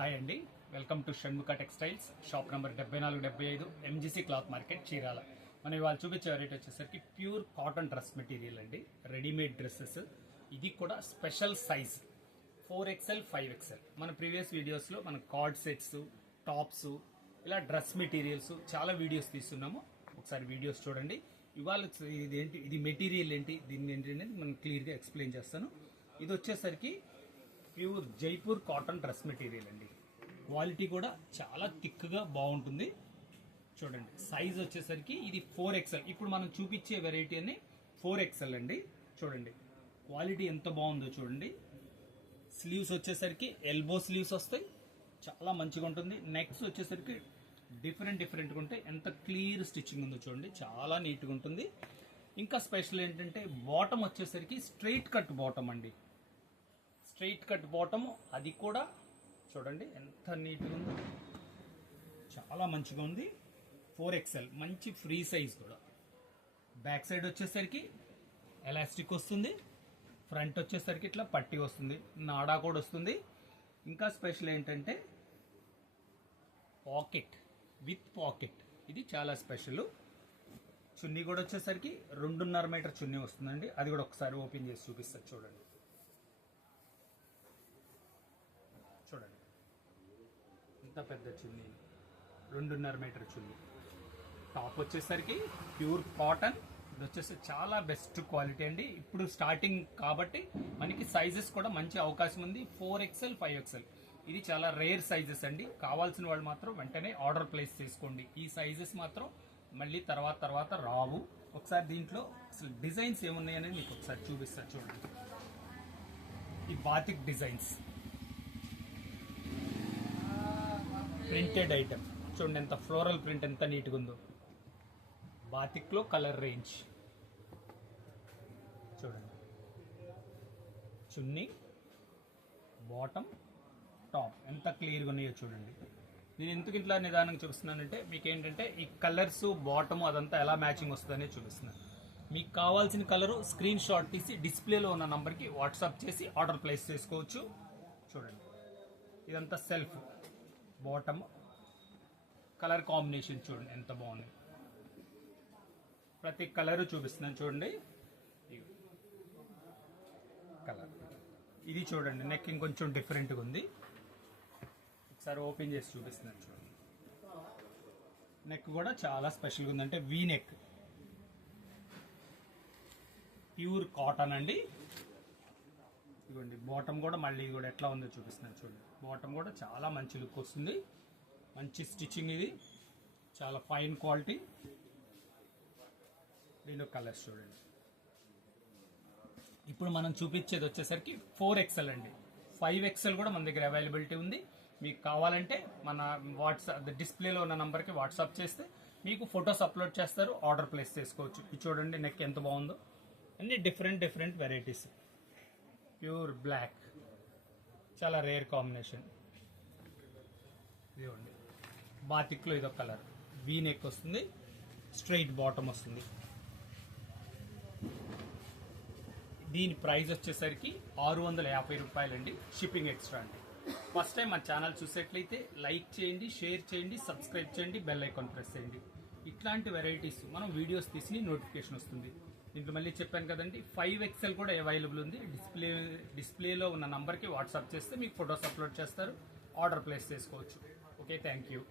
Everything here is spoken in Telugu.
హాయ్ అండి, welcome to Shanmukha textiles. Shop number 7475 MGC cloth market Chirala. మనం ఇవాళ చూపించే వెరైటీ వచ్చేసరికి ప్యూర్ కాటన్ డ్రెస్ మెటీరియల్ అండి, రెడీమేడ్ డ్రెస్సెస్. ఇది కూడా స్పెషల్ సైజ్ 4XL 5XL. మన ప్రీవియస్ వీడియోస్లో మన కార్డ్ సెట్స్, టాప్స్, ఇలా డ్రెస్ మెటీరియల్స్ చాలా వీడియోస్ తీస్తున్నాము. ఒకసారి వీడియోస్ చూడండి. ఇవాళ ఇది మెటీరియల్ ఏంటి, దీన్ని ఏంటి అనేది మనం క్లియర్గా ఎక్స్ప్లెయిన్ చేస్తాను. ఇది వచ్చేసరికి pure Jaipur cotton dress material అండి. క్వాలిటీ కూడా చాలా థిక్గా బాగుంటుంది. చూడండి, సైజ్ వచ్చేసరికి ఇది 4XL. ఇప్పుడు మనం చూపించే వెరైటీ అని 4XL అండి. చూడండి క్వాలిటీ ఎంత బాగుందో చూడండి. స్లీవ్స్ వచ్చేసరికి ఎల్బో స్లీవ్స్ వస్తాయి, చాలా మంచిగా ఉంటుంది. నెక్స్ వచ్చేసరికి డిఫరెంట్గా ఉంటాయి. ఎంత క్లియర్ స్టిచ్చింగ్ ఉందో చూడండి, చాలా నీట్గా ఉంటుంది. ఇంకా స్పెషల్ ఏంటంటే బాటమ్ వచ్చేసరికి స్ట్రైట్ కట్ బాటమ్ అండి. స్ట్రైట్ కట్ బాటమ్, అది కూడా చూడండి ఎంత నీట్గా ఉందో, చాలా మంచిగా ఉంది. 4XL, మంచి ఫ్రీ సైజ్ కూడా. బ్యాక్ సైడ్ వచ్చేసరికి ఎలాస్టిక్ వస్తుంది, ఫ్రంట్ వచ్చేసరికి ఇట్లా పట్టి వస్తుంది, నాడా కూడా వస్తుంది. ఇంకా స్పెషల్ ఏంటంటే పాకెట్ విత్ పాకెట్, ఇది చాలా స్పెషల్. చున్నీ కూడా వచ్చేసరికి 2.5 మీటర్ చున్నీ వస్తుందండి. అది కూడా ఒకసారి ఓపెన్ చేసి చూపిస్తారు. చూడండి చూడండి ఇంత పెద్ద చున్నీ, 2.5 మీటర్ చున్నీ. టాప్ వచ్చేసరికి ప్యూర్ కాటన్. ఇది వచ్చేసి చాలా బెస్ట్ క్వాలిటీ అండి. ఇప్పుడు స్టార్టింగ్ కాబట్టి మనకి సైజెస్ కూడా మంచి అవకాశం ఉంది. 4XL 5XL, ఇది చాలా రేర్ సైజెస్ అండి. కావాల్సిన వాళ్ళు మాత్రం వెంటనే ఆర్డర్ ప్లేస్ చేసుకోండి. ఈ సైజెస్ మాత్రం మళ్ళీ తర్వాత రావు. ఒకసారి దీంట్లో అసలు డిజైన్స్ ఏమున్నాయనేది మీకు ఒకసారి చూపిస్తారు. చూడండి, ఈ బాతిక్ డిజైన్స్, ప్రింటెడ్ ఐటమ్. చూడండి ఎంత ఫ్లోరల్ ప్రింట్, ఎంత నీట్గా ఉందో. బాతిక్లో కలర్ రేంజ్ చూడండి. చున్నీ, బాటమ్, టాప్ ఎంత క్లియర్గా ఉన్నాయో చూడండి. నేను ఎందుకు ఇట్లా నిదానంగా చూపిస్తున్నానంటే మీకు ఏంటంటే ఈ కలర్స్, బాటమ్ అదంతా ఎలా మ్యాచింగ్ వస్తుందనే చూపిస్తున్నాను. మీకు కావాల్సిన కలరు స్క్రీన్ షాట్ తీసి డిస్ప్లేలో ఉన్న నంబర్కి వాట్సాప్ చేసి ఆర్డర్ ప్లేస్ చేసుకోవచ్చు. చూడండి, ఇదంతా సెల్ఫ్ బాటమ్, కలర్ కాంబినేషన్ చూడండి ఎంత బాగుంది. ప్రతి కలరు చూపిస్తున్నాను చూడండి. కలర్ ఇది చూడండి, నెక్ ఇంకొంచెం డిఫరెంట్గా ఉంది. ఒకసారి ఓపెన్ చేసి చూపిస్తున్నాను చూడండి. నెక్ కూడా చాలా స్పెషల్గా ఉంది, అంటే వీ నెక్, ప్యూర్ కాటన్ అండి. ఇదిగోండి బాటమ్ కూడా మళ్ళీ కూడా ఎట్లా ఉందో చూపిస్తున్నాను చూడండి. బాటమ్ కూడా చాలా మంచి లుక్ వస్తుంది, మంచి స్టిచ్చింగ్, ఇది చాలా ఫైన్ క్వాలిటీ. దీనిలో కలర్స్ చూడండి. ఇప్పుడు మనం చూపించేది వచ్చేసరికి 4XL అండి. 5XL కూడా మన దగ్గర అవైలబిలిటీ ఉంది. మీకు కావాలంటే మన వాట్సాప్ డిస్ప్లేలో ఉన్న నంబర్కి వాట్సాప్ చేస్తే మీకు ఫొటోస్ అప్లోడ్ చేస్తారు, ఆర్డర్ ప్లేస్ చేసుకోవచ్చు. ఇది చూడండి నెక్ ఎంత బాగుందో, అన్ని డిఫరెంట్ వెరైటీస్. ప్యూర్ బ్లాక్, చాలా రేర్ కాంబినేషన్. ఇదిగోండి బాతిక్లో ఇదొక కలర్, వీ నెక్ వస్తుంది, స్ట్రైట్ బాటమ్ వస్తుంది. దీని ప్రైస్ వచ్చేసరికి 650 రూపాయలండి, షిప్పింగ్ ఎక్స్ట్రా అండి. ఫస్ట్ టైం మన ఛానల్ చూసేట్లయితే లైక్ చేయండి, షేర్ చేయండి, సబ్స్క్రైబ్ చేయండి, బెల్ ఐకాన్ ప్రెస్ చేయండి. ఇట్లాంటి వెరైటీస్ మనం వీడియోస్ తీసి నోటిఫికేషన్ వస్తుంది. దీంట్లో మళ్ళీ చెప్పాను కదండి, 5XL కూడా అవైలబుల్ ఉంది. డిస్ప్లేలో ఉన్న నంబర్కి వాట్సాప్ చేస్తే మీకు ఫొటోస్ అప్లోడ్ చేస్తారు, ఆర్డర్ ప్లేస్ చేసుకోవచ్చు. Okay, thank you.